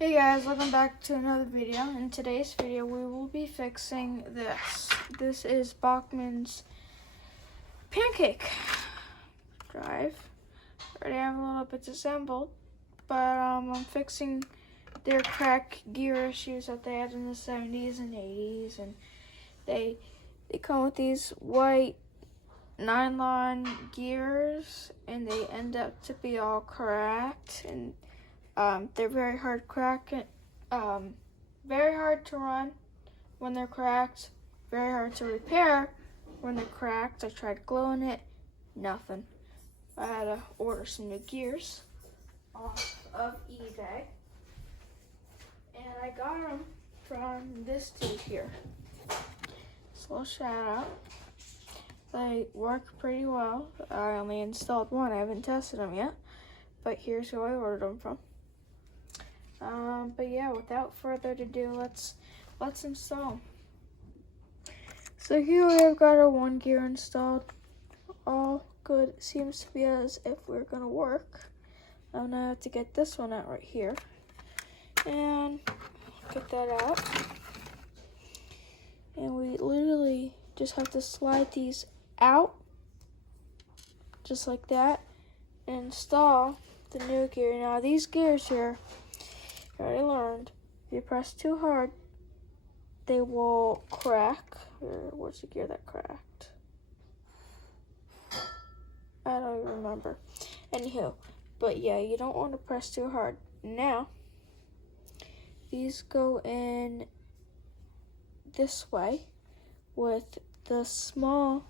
Hey guys, welcome back to another video. In today's video, we will be fixing this. This is Bachmann's pancake drive. Already have a little bits assembled, but I'm fixing their crack gear issues that they had in the 70s and 80s, and they come with these white nylon gears, and they end up to be all cracked, and they're very hard very hard to run when they're cracked, very hard to repair when they're cracked. I tried gluing it, nothing. I had to order some new gears off of eBay, and I got them from this dude here. This little shout out. They work pretty well. I only installed one, I haven't tested them yet, but here's who I ordered them from. But yeah, without further ado, let's install. So here we have got our one gear installed. All good. Seems to be as if we're gonna work. Now I have to get this one out right here. And get that out. And we literally just have to slide these out. Just like that. And install the new gear. Now these gears here, I already learned, if you press too hard, they will crack. Where's the gear that cracked? I don't even remember. Anywho, but yeah, you don't want to press too hard. Now, these go in this way with the small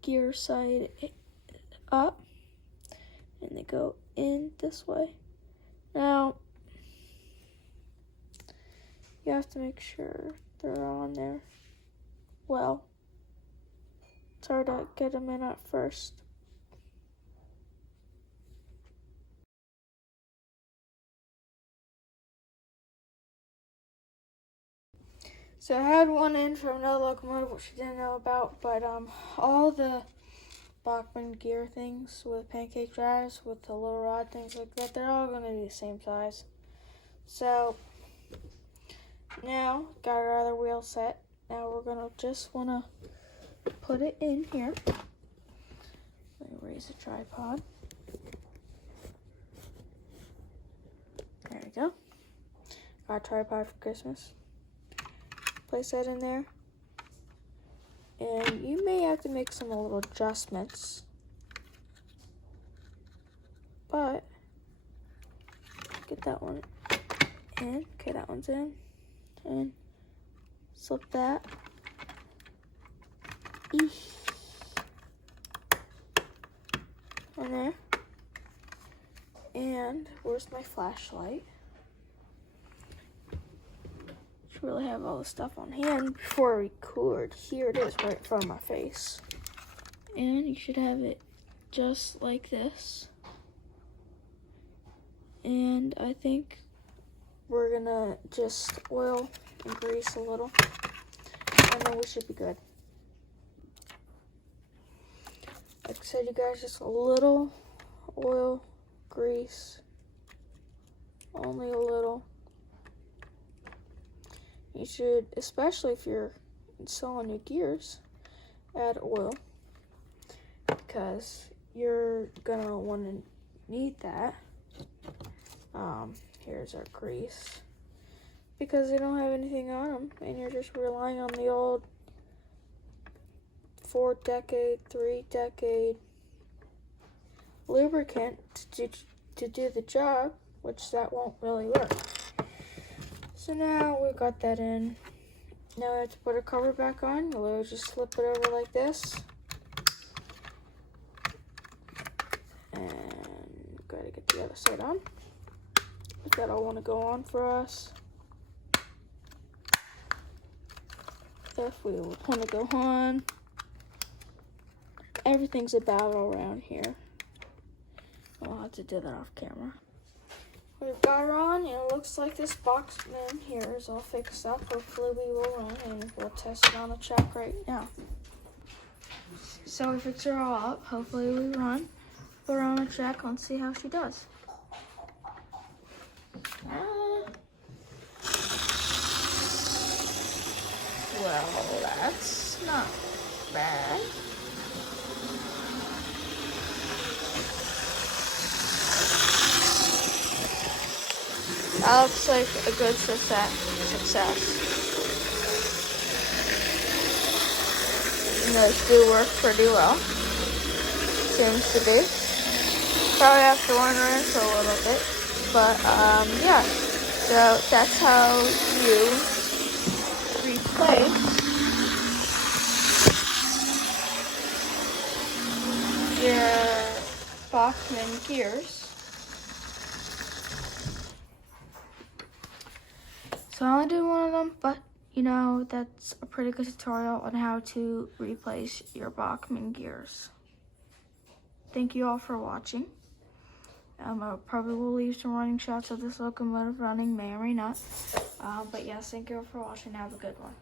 gear side up, and they go in this way. Now, you have to make sure they're on there well. It's hard to get them in at first. So I had one in from another locomotive, which I didn't know about, but all the Bachmann gear things with pancake drives, with the little rod things like that, they're all going to be the same size. So now, got our other wheel set. Now we're gonna just wanna put it in here. Let me raise the tripod. There we go. Got a tripod for Christmas. Place that in there. And you may have to make some little adjustments. But, get that one in. Okay, that one's in. And slip that. On there. And where's my flashlight? Should really have all the stuff on hand before I record. Here it is, right in front of my face. And you should have it just like this. And I think we're gonna just oil and grease a little, and then we should be good. Like I said, you guys, just a little oil, grease, only a little. You should, especially if you're installing new gears, add oil, because you're gonna want to need that. Here's our grease, because they don't have anything on them, and you're just relying on the old 4-decade, 3-decade lubricant to do the job, which that won't really work. So now we've got that in. Now I have to put a cover back on. You'll just slip it over like this. And gotta get the other side on. That'll want to go on for us. If we want to go on. Everything's about around here. I'll have to do that off camera. We've got her on, and it looks like this Bachmann here is all fixed up. Hopefully we will run, and we'll test it on the track right now. So we fix her all up. Hopefully we run. Put her on the track and see how she does. that's not bad. That looks like a good success. And those do work pretty well. Seems to be. Probably have to run around for a little bit. But, yeah. So, that's how you replace your Bachmann gears. So I only did one of them, but you know, that's a pretty good tutorial on how to replace your Bachmann gears. Thank you all for watching. I probably will leave some running shots of this locomotive running, may or may not. But yes, thank you all for watching. Have a good one.